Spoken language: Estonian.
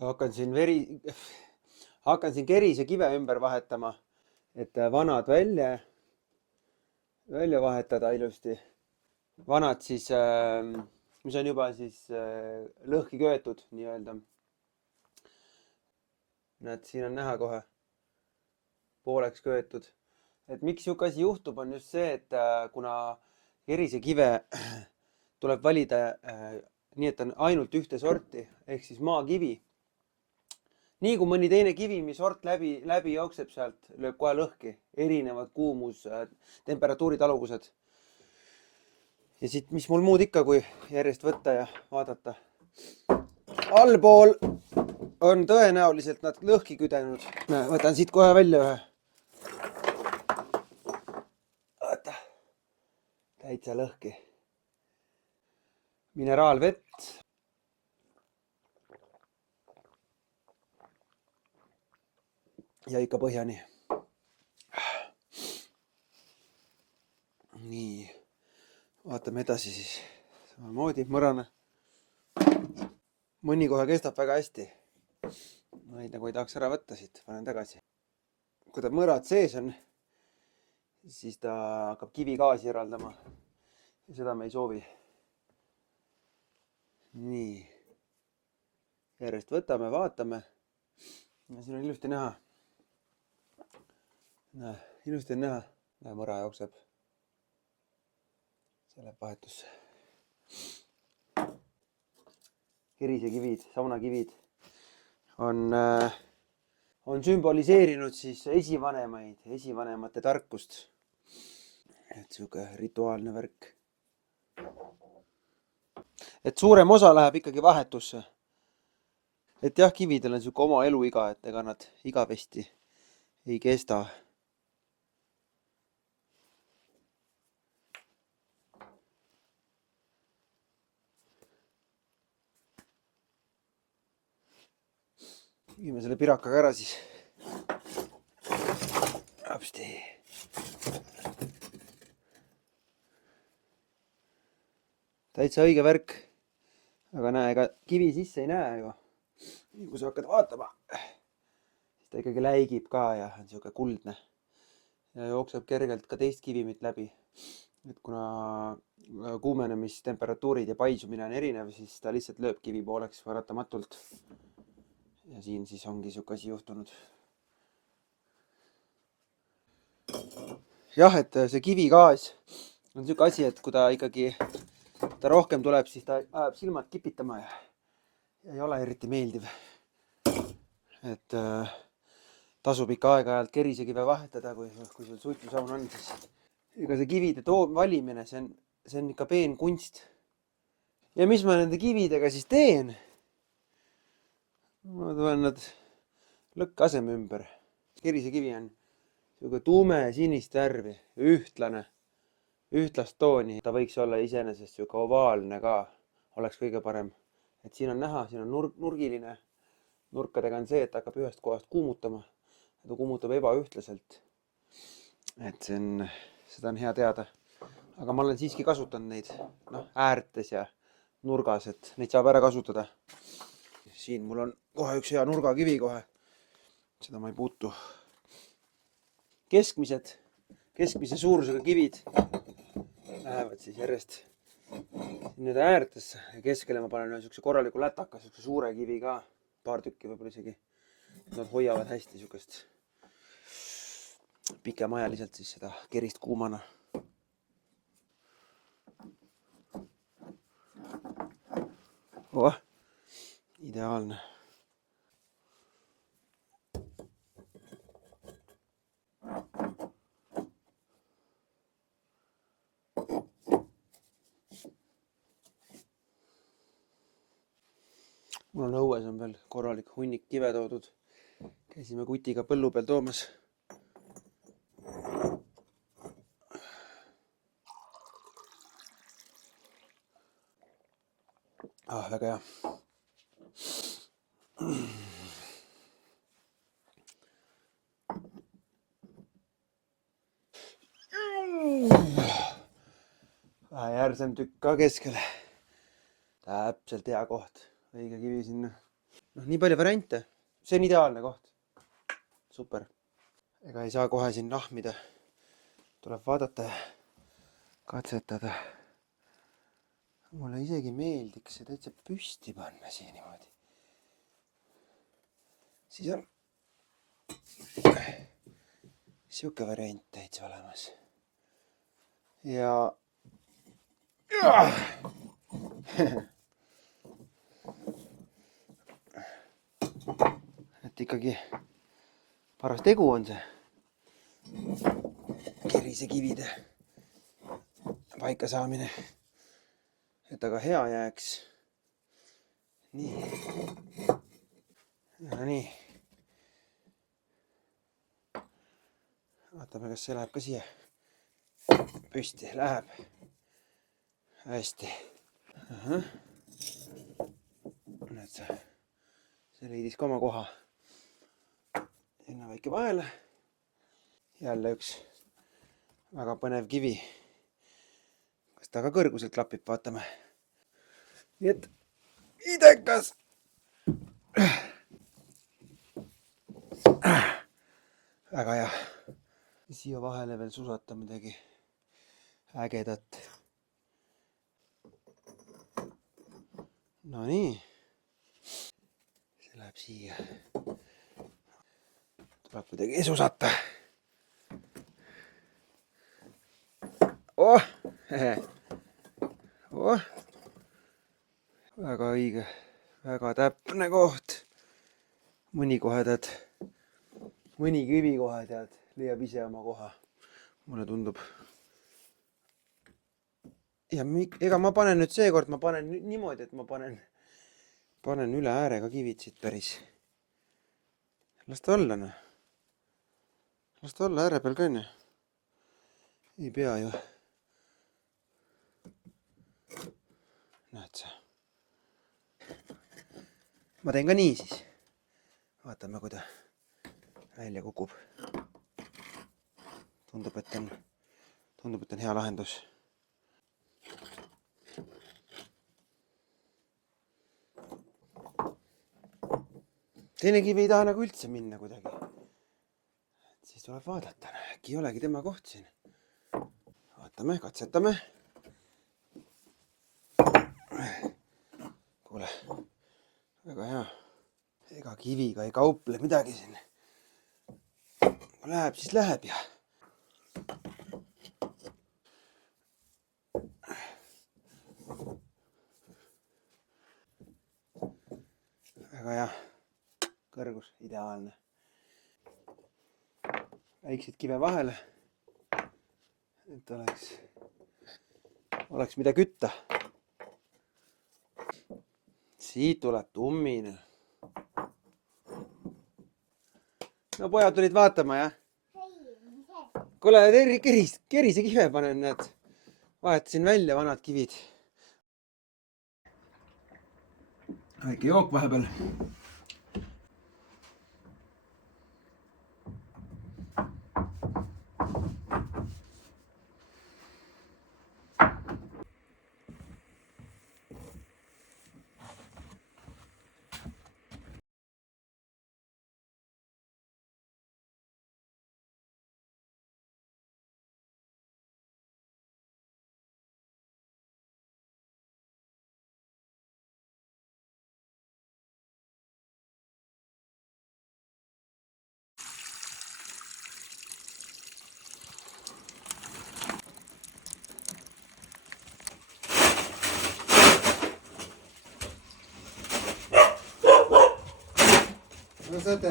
hakkan siin hakkan siin kerise kive ümber vahetama, et vanad välja vahetada ilusti. Vanad siis, mis on juba siis lõhki köetud nii-öelda. Näed, siin on näha kohe pooleks köetud. Et miks sihuke asi juhtub, on just see, et kuna kerisekive tuleb valida nii, et on ainult ühte sorti ehk siis maakivi. Nii kui mõni teine kivi, mis sort läbi jookseb sealt, lööb kohe lõhki, erinevad kuumus, temperatuuri taluvused. Ja siit, mis mul muud ikka, kui järjest võtta ja vaadata. Allpool on tõenäoliselt nad lõhki küdenud. Võtan siit kohe välja ühe. Vaata, täitsa lõhki. Mineraalvett. Ja ikka põhjani. Nii, vaatame edasi siis. Samamoodi mõrane. Mõni kohe kestab väga hästi. Neid nagu ei tahaks ära võtta siit, panen tagasi. Kui ta mõrad sees on, siis ta hakkab kivigaasi eraldama. Ja seda me ei soovi. Nii. Järjest võtame, vaatame. Ja siin on ilusti näha. Ilusti on näha. Mõra jookseb. See läheb vahetusse. Kerisekivid, saunakivid on sümboliseerinud siis esivanemate tarkust. Et siuke rituaalne värk. Et suurem osa läheb ikkagi vahetusse. Et jah, kividel on siuke oma eluiga, et ega nad igavesti ei kesta. Viime selle pirakaga ära siis. Apsti. Täitsa õige värk. Aga näe, ega kivi sisse ei näe ju. Kui sa hakkad vaatama, siis ta ikkagi läigib ka ja on siuke kuldne. Ja jookseb kergelt ka teist kivimit läbi. Et kuna kuumenemistemperatuurid ja paisumine on erinev, siis ta lihtsalt lööb kivi pooleks paratamatult. Ja siin siis ongi siuke asi juhtunud. Jah, et see kivigaas on siuke asi, et kui ta ikkagi rohkem tuleb, siis ta ajab silmad kipitama ja ei ole eriti meeldiv. Et tasub ikka aeg-ajalt kerisekive vahetada, kui sul suitsusaun on, siis ega see kivide valimine, see on ikka peen kunst. Ja mis ma nende kividega siis teen? Ma tulen nad lõkkaseme ümber. Kerisekivi on siuke tume sinist värvi, ühtlast tooni. Ta võiks olla iseenesest siuke ovaalne ka, oleks kõige parem. Et siin on näha, siin on nurgiline. Nurkadega on see, et hakkab ühest kohast kuumutama. Ta kuumutab ebaühtlaselt. Et seda on hea teada. Aga ma olen siiski kasutanud neid äärtes ja nurgas, et neid saab ära kasutada. Siin mul on kohe üks hea nurgakivi kohe. Seda ma ei puutu. Keskmise suurusega kivid lähevad siis järjest nüüd äärtesse. Ja keskele ma panen ühe siukse korraliku lätaka, siukse suure kivi ka. Paar tükki võib-olla isegi. Nad hoiavad hästi siukest pikemajaliselt siis seda kerist kuumana. Ideaalne. Mul on õues on veel korralik hunnik kive toodud. Käisime kutiga põllu peal toomas. Väga hea. Järsem tükk ka keskele. Täpselt hea koht. Õige kivi sinna. noh, nii palju variante. See on ideaalne koht. Super. Ega ei saa kohe siin nahmida. Tuleb vaadata ja katsetada. Mulle isegi meeldiks see täitsa püsti panna siia niimoodi. Siis on siuke variant täitsa olemas. Ja et ikkagi paras tegu on see kerisekivide paika saamine, et aga hea jääks. Nii. Ja nii. Vaatame, kas see läheb ka siia püsti. Läheb. Hästi. Näed sa. See leidis ka oma koha. Sinna väike vahele. Jälle üks väga põnev kivi. Kas ta ka kõrguselt klapib, vaatame. Nii et idekas. Väga hea. Siia vahele veel susata midagi ägedat. No nii. See läheb siia. Tuleb midagi susata. Oh! Oh! Väga õige. Väga täpne koht. Mõni kohe tead. Mõni kivi kohe tead. Leiab ise oma koha. Mulle tundub. Ja ega ma panen nüüd seekord, ma panen niimoodi, et ma panen üle äärega kivid siit päris. Las ta olla, noh. Las ta olla ääre peal ka, onju. Ei pea ju. Näed sa. Ma teen ka nii siis. Vaatame, kui ta välja kukub. Tundub, et on hea lahendus. Teine kivi ei taha nagu üldse minna kuidagi. Siis tuleb vaadata. Äkki ei olegi tema koht siin. Vaatame, katsetame. Kuule, väga hea. Ega kiviga ei kauple midagi siin. Kui läheb, siis läheb ja. Väga hea. Kõrgus, ideaalne. Väikseid kive vahele, et oleks mida kütta. Siit tuleb tummine. No pojad tulid vaatama, jah? Kuule, kerise kive panen, näed. Vahetasin välja vanad kivid. Väike jook vahepeal. No saate